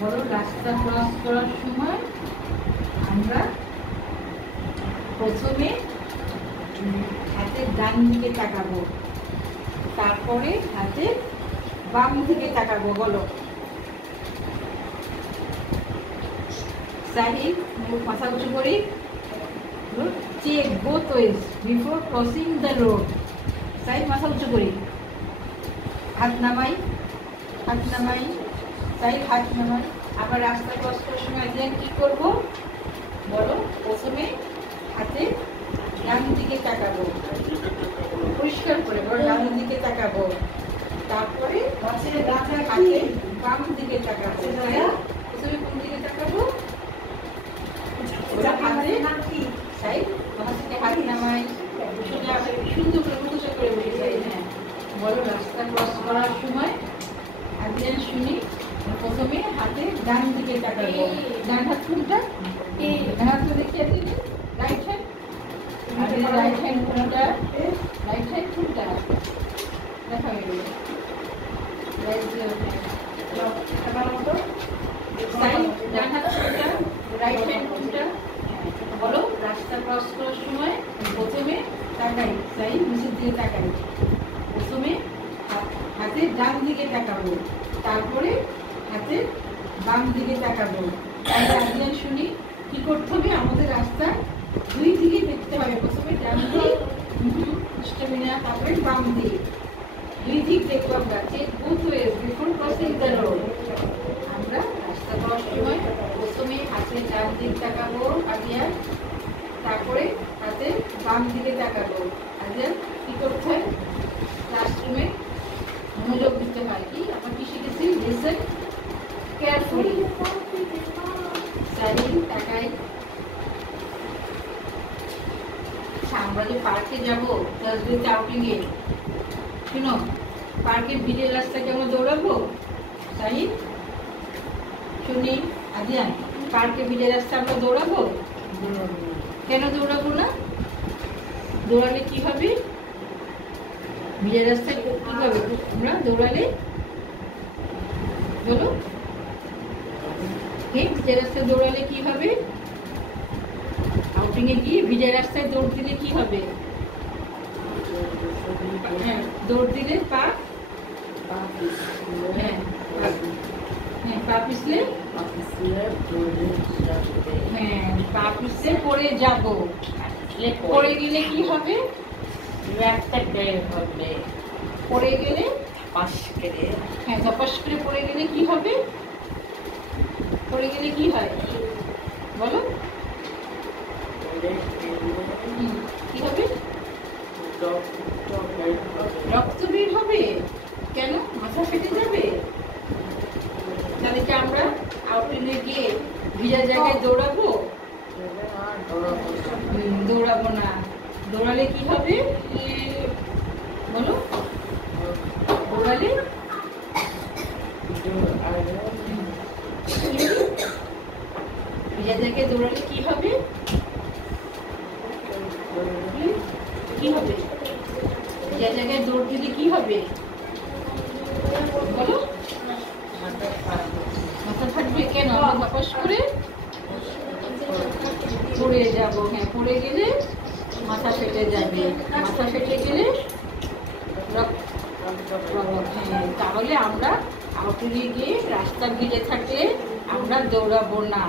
বড় রাস্তা ক্রস করার সময় আমরা প্রথমে হাতের ডান দিকে তাকাবো, তারপরে হাতের বাম দিকে তাকাবো। বলো সাহিদ, মাথা উঁচু করি। Check both ways before crossing the road. Sahid, মাথা উঁচু করি। হাত নামাই, হাত নামাই। সাহিদ, হাত নামাই। আবার রাস্তা ক্রস করার সময় দেন কি করব বলো? প্রথমে হাতে ডান দিকে তাকাবো, পরিষ্কার করে বলো, ডান দিকে তাকাবো, তারপরে হাতে বাম দিকে তাকাবো। প্রথমে কোন দিকে তাকাবো? হাতে সাইড, আমার থেকে হাত নামাই, সুন্দর করে মুখোশ করে বসে। হ্যাঁ বলো, রাস্তা ক্রস করার সময় একদিন শুনি প্রথমে হাতে ডান দিকে তাকাবো। ডান হাত কোনটা? ডান হাত দেখিয়ে দিন। রাইট হ্যান্ড, রাইট হ্যান্ড কোনটা? রাইট হ্যান্ড কোনটা দেখা হয়ে গেল। ডান হাত কোনটা? রাইট হ্যান্ড কোনটা? বলো, রাস্তা ক্রস করার সময় প্রথমে তাকাই, তাই নিচের দিকে তাকাই। প্রথমে হাতে ডান দিকে তাকাবো, তারপরে হাতে বাম দিকে তাকাবো। তাহলে আগে শুনি কি করতে হবে? আমাদের রাস্তা দুই দিকে দেখতে হবে। প্রথমে ডান দিক, তারপরে বাম দিক, দুই দিক দেখবো আমরা। Check both ways before crossing the road. আমরা রাস্তা ক্রস সময় প্রথমে হাতের ডান দিক তাকাবো আগে, তারপরে হাতে বাম দিকে তাকাবো। আগে কি করতে হয়? ক্লাসরুমে মনোযোগ দিতে হয়। কি আমরা কি শিখেছি? Listen carefully. সাইড তাকাই। আমরা যে পার্কে যাবো থার্সডে আউটিং এ, শুনো, পার্কের ভিড়ের রাস্তাকে আমরা দৌড়াবো। তাই শুনি আদিয়ান, পার্কে ভিড়ের রাস্তা আমরা দৌড়াবো? কেন দৌড়াবো না? দৌড়ালে কি হবে? ভিড়ের রাস্তায় কি হবে আমরা দৌড়ালে? বলো, ভিড়ের রাস্তায় দৌড়ালে কি হবে? আউটিং এ গিয়ে ভিড়ের রাস্তায় দৌড় দিলে কি হবে? হ্যাঁ, দৌড় দিলে পা, হ্যাঁ পা পিছলে, হ্যাঁ পা পিছলে পড়ে যাবো। পড়ে গেলে কি হবে? পড়ে গেলে হ্যাঁ ধপাস করে পড়ে গেলে কি হবে? পড়ে গেলে কি হয় বলো? কি হবে? রক্ত বের হবে। কেন? মাথা ফেটে যাবে। তাহলে কি আমরা আউটিংয়ে গিয়ে ভিজা জায়গায় দৌড়াবো? দৌড়াবো না। দৌড়ালে কি হবে বলো? দৌড়ালে ভিজা জায়গায় দৌড়ালে কি হবে? কি হবে? ভিজা জায়গায় দৌড় দিলে কি হবে বলো? মাথা ফাটবে। কেন? ধপাস করে পড়ে যাবো। হ্যাঁ, পড়ে গেলে মাথা ফেটে যাবে। মাথা ফেটে গেলে হ্যাঁ, তাহলে আমরা আউটিংয়ে গিয়ে রাস্তা ভিজে থাকলে আমরা দৌড়াবো না।